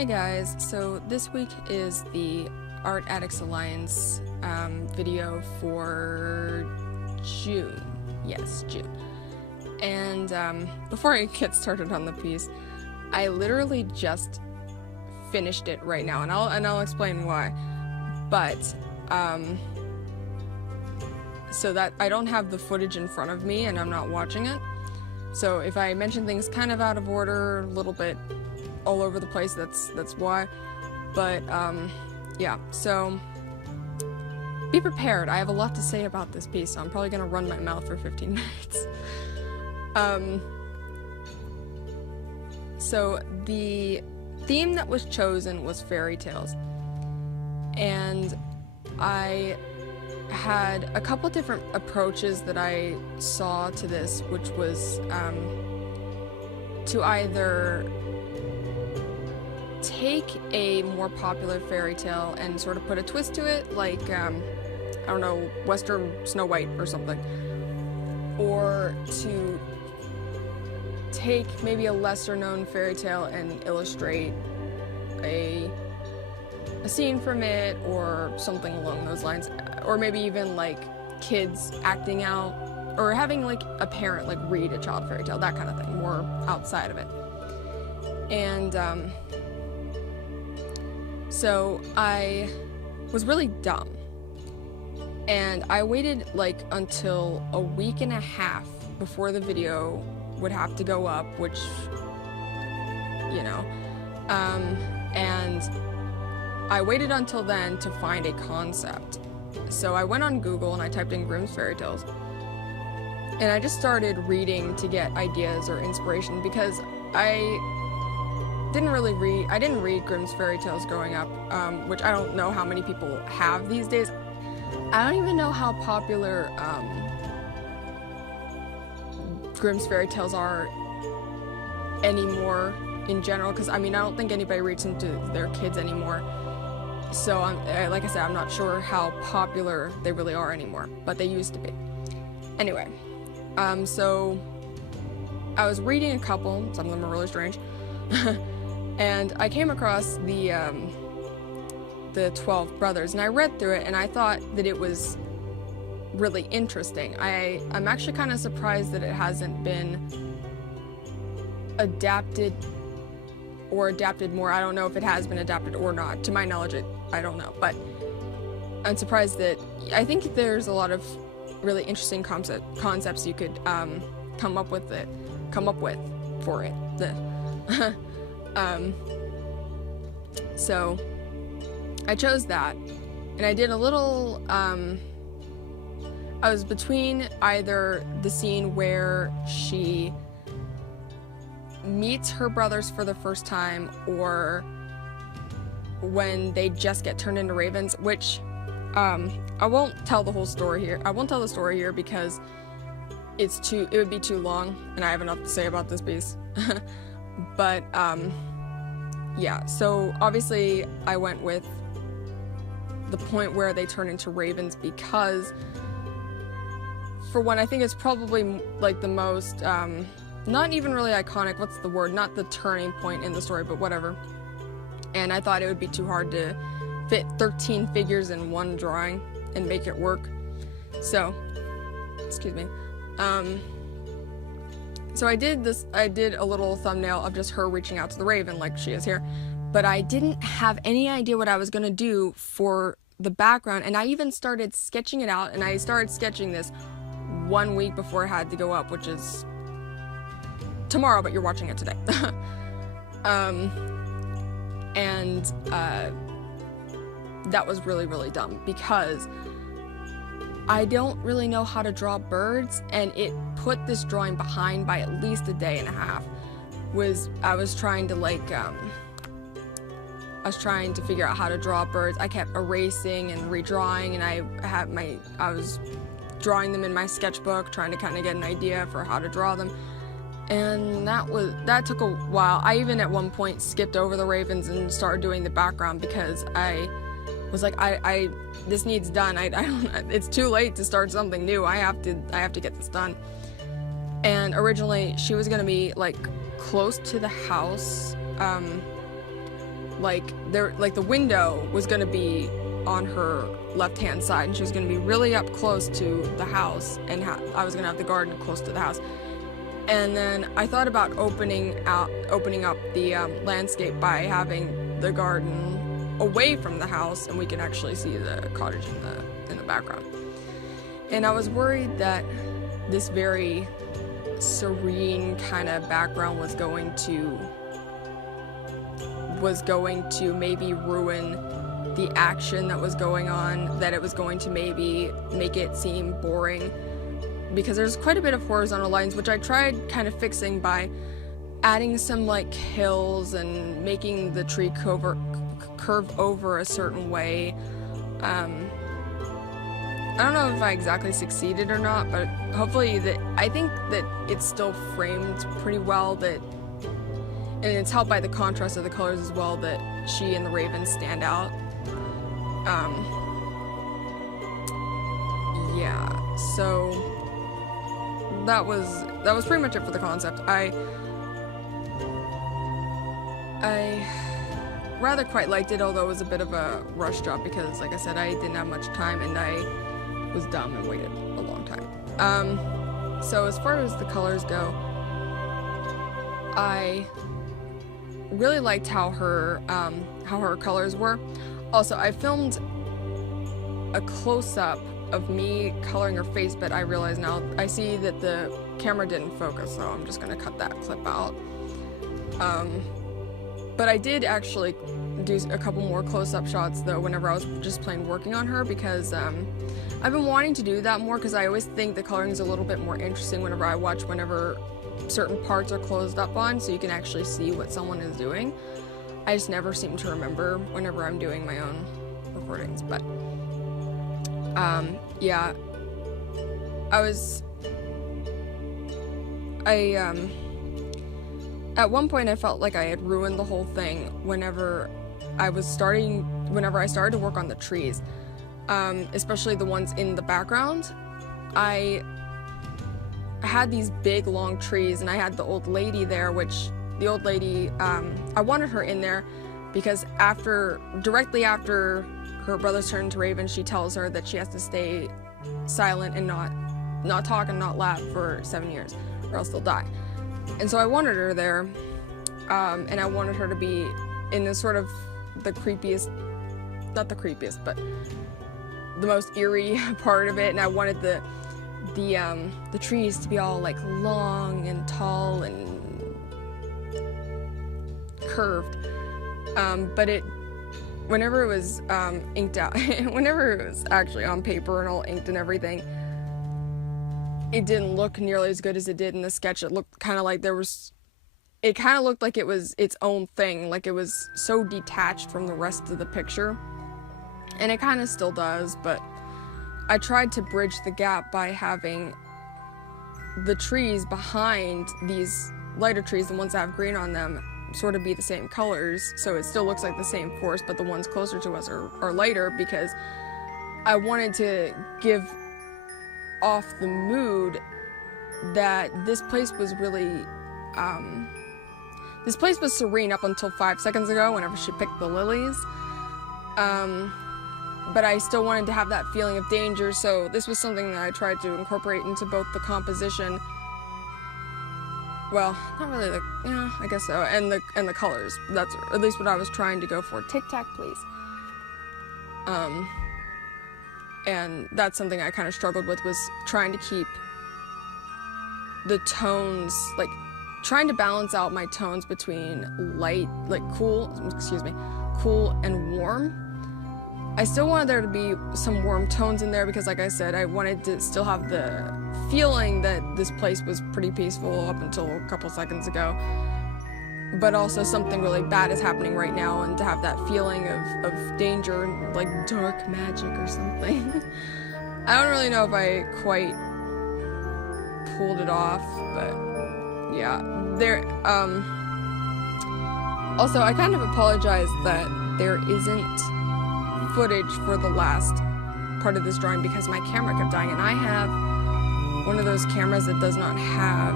Hey guys, so this week is the Art Addicts Alliance video for June. Yes, June. And before I get started on the piece, I literally just finished it right now, and I'll explain why. But so that I don't have the footage in front of me and I'm not watching it. So if I mention things kind of out of order, a little bit all over the place, that's why. But yeah, so be prepared. I have a lot to say about this piece, so I'm probably gonna run my mouth for 15 minutes. So the theme that was chosen was fairy tales, and I had a couple different approaches that I saw to this, which was to either take a more popular fairy tale and sort of put a twist to it, like I don't know, Western Snow White or something, or to take maybe a lesser known fairy tale and illustrate a scene from it or something along those lines, or maybe even like kids acting out, or having like a parent like read a child fairy tale, that kind of thing, more outside of it. And so I was really dumb, and I waited like until a week and a half before the video would have to go up, which, you know, and I waited until then to find a concept. So I went on Google and I typed in Grimm's Fairy Tales, and I just started reading to get ideas or inspiration, because I didn't read Grimm's Fairy Tales growing up, which I don't know how many people have these days. I don't even know how popular Grimm's Fairy Tales are anymore in general, because I mean, I don't think anybody reads them to their kids anymore. So like I said, I'm not sure how popular they really are anymore, but they used to be. Anyway, so I was reading a couple, some of them are really strange, and I came across the 12 Brothers, and I read through it, and I thought that it was really interesting. I'm actually kind of surprised that it hasn't been adapted more. I don't know if it has been adapted or not. To my knowledge, I don't know, but I'm surprised that I think there's a lot of really interesting concepts you could come up with for it. So I chose that, and I did a little I was between either the scene where she meets her brothers for the first time, or when they just get turned into ravens, which I won't tell the whole story here. I won't tell the story here because it would be too long, and I have enough to say about this piece. But yeah, so obviously I went with the point where they turn into ravens because, for one, I think it's probably like the most not even really iconic, what's the word, not the turning point in the story, but whatever. And I thought it would be too hard to fit 13 figures in one drawing and make it work. So, excuse me. So I did a little thumbnail of just her reaching out to the raven like she is here, but I didn't have any idea what I was gonna do for the background, and I even started sketching it out, and I started sketching this 1 week before it had to go up, which is tomorrow, but you're watching it today. And that was really, really dumb, because I don't really know how to draw birds, and it put this drawing behind by at least a day and a half. I was trying to like I was trying to figure out how to draw birds. I kept erasing and redrawing, and I was drawing them in my sketchbook, trying to kind of get an idea for how to draw them. And that took a while. I even at one point skipped over the ravens and started doing the background, because I was like, this needs done. It's too late to start something new. I have to get this done. And originally she was gonna be like close to the house like the window was gonna be on her left-hand side, and she was gonna be really up close to the house, and I was gonna have the garden close to the house. And then I thought about opening up the landscape by having the garden away from the house, and we can actually see the cottage in the background. And I was worried that this very serene kind of background was going to maybe ruin the action that was going on, that it was going to maybe make it seem boring, because there's quite a bit of horizontal lines, which I tried kind of fixing by adding some like hills and making the tree curve over a certain way. I don't know if I exactly succeeded or not, but hopefully I think that it's still framed pretty well, and it's helped by the contrast of the colors as well, that she and the ravens stand out. Yeah, so that was pretty much it for the concept. I rather quite liked it, although it was a bit of a rush job because, like I said, I didn't have much time and I was dumb and waited a long time. So as far as the colors go, I really liked how her colors were. Also, I filmed a close-up of me coloring her face, but I realize now, I see that the camera didn't focus, so I'm just gonna cut that clip out. But I did actually do a couple more close-up shots though whenever I was just plain working on her, because I've been wanting to do that more, because I always think the coloring is a little bit more interesting whenever I watch, whenever certain parts are closed up on, so you can actually see what someone is doing. I just never seem to remember whenever I'm doing my own recordings, but yeah, at one point I felt like I had ruined the whole thing whenever I started to work on the trees, especially the ones in the background. I had these big long trees, and I had the old lady there, which the old lady, I wanted her in there because directly after her brother's turned into Raven, she tells her that she has to stay silent and not talk and not laugh for 7 years, or else they'll die. And so I wanted her there, and I wanted her to be in the sort of the creepiest, not the creepiest, but the most eerie part of it, and I wanted the trees to be all like long and tall and curved, but whenever it was inked out, whenever it was actually on paper and all inked and everything, it didn't look nearly as good as it did in the sketch. It looked kind of like it kind of looked like it was its own thing, like it was so detached from the rest of the picture, and it kind of still does, but I tried to bridge the gap by having the trees behind these lighter trees, the ones that have green on them, sort of be the same colors, so it still looks like the same forest, but the ones closer to us are lighter, because I wanted to give off the mood that this place was really, this place was serene up until 5 seconds ago whenever she picked the lilies, but I still wanted to have that feeling of danger, so this was something that I tried to incorporate into both the composition, well, not really yeah, I guess so, and the colors. That's at least what I was trying to go for. Tic-tac, please. And that's something I kind of struggled with, was trying to keep the tones, like, trying to balance out my tones between cool and warm. I still wanted there to be some warm tones in there because, like I said, I wanted to still have the feeling that this place was pretty peaceful up until a couple seconds ago, but also something really bad is happening right now, and to have that feeling of danger and like dark magic or something. I don't really know if I quite pulled it off, but yeah, also I kind of apologize that there isn't footage for the last part of this drawing because my camera kept dying, and I have one of those cameras that does not have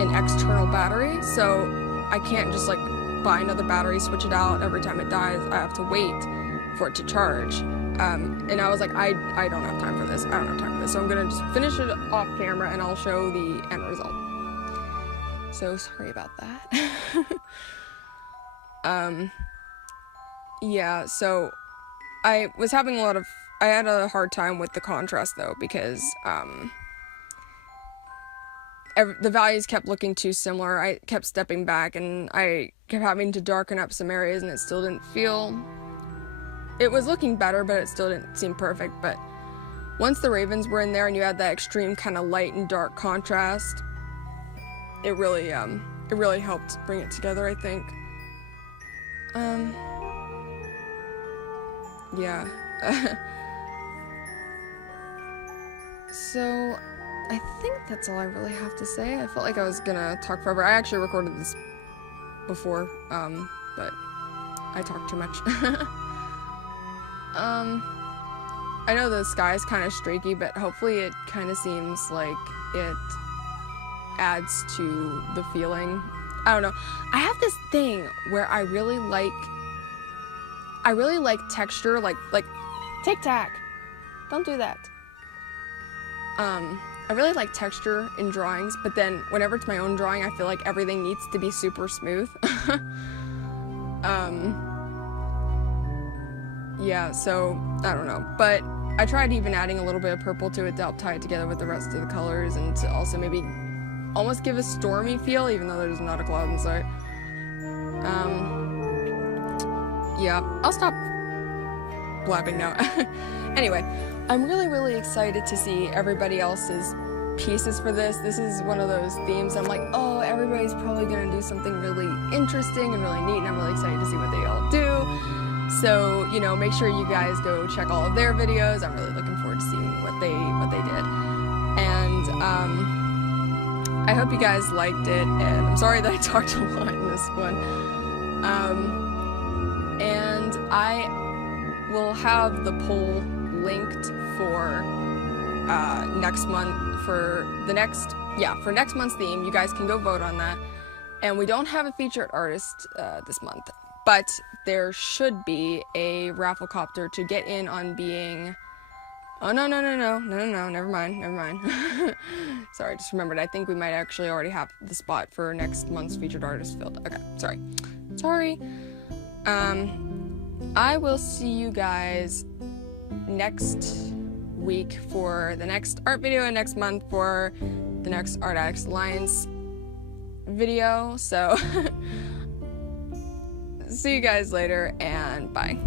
an external battery, so I can't just like buy another battery, switch it out. Every time it dies, I have to wait for it to charge. And I was like, I don't have time for this. I don't have time for this. So I'm gonna just finish it off camera and I'll show the end result. So sorry about that. Yeah, so I was having I had a hard time with the contrast though, because the values kept looking too similar. I kept stepping back and I kept having to darken up some areas and it still didn't feel... It was looking better, but it still didn't seem perfect. But once the ravens were in there and you had that extreme kind of light and dark contrast, it really helped bring it together, I think. Yeah. So, I think that's all I really have to say. I felt like I was gonna talk forever. I actually recorded this before, but I talked too much. I know the sky is kind of streaky, but hopefully it kind of seems like it adds to the feeling. I don't know. I have this thing where I really like texture, like tic-tac. Don't do that. I really like texture in drawings, but then whenever it's my own drawing, I feel like everything needs to be super smooth. Yeah, so I don't know, but I tried even adding a little bit of purple to it to help tie it together with the rest of the colors and to also maybe almost give a stormy feel, even though there's not a cloud in sight. Yeah, I'll stop blabbing now. Anyway, I'm really excited to see everybody else's pieces for this. This is one of those themes I'm like, oh, everybody's probably gonna do something really interesting and really neat, and I'm really excited to see what they all do. So, you know, make sure you guys go check all of their videos. I'm really looking forward to seeing what they did. And I hope you guys liked it, and I'm sorry that I talked a lot in this one. And I will have the poll linked for next month for next month's theme. You guys can go vote on that. And we don't have a featured artist this month, but there should be a rafflecopter to get in on being... Oh, no, never mind. Sorry, I just remembered. I think we might actually already have the spot for next month's featured artist filled. Okay, sorry. I will see you guys next week for the next art video and next month for the next Art Addicts Alliance video. So, see you guys later and bye.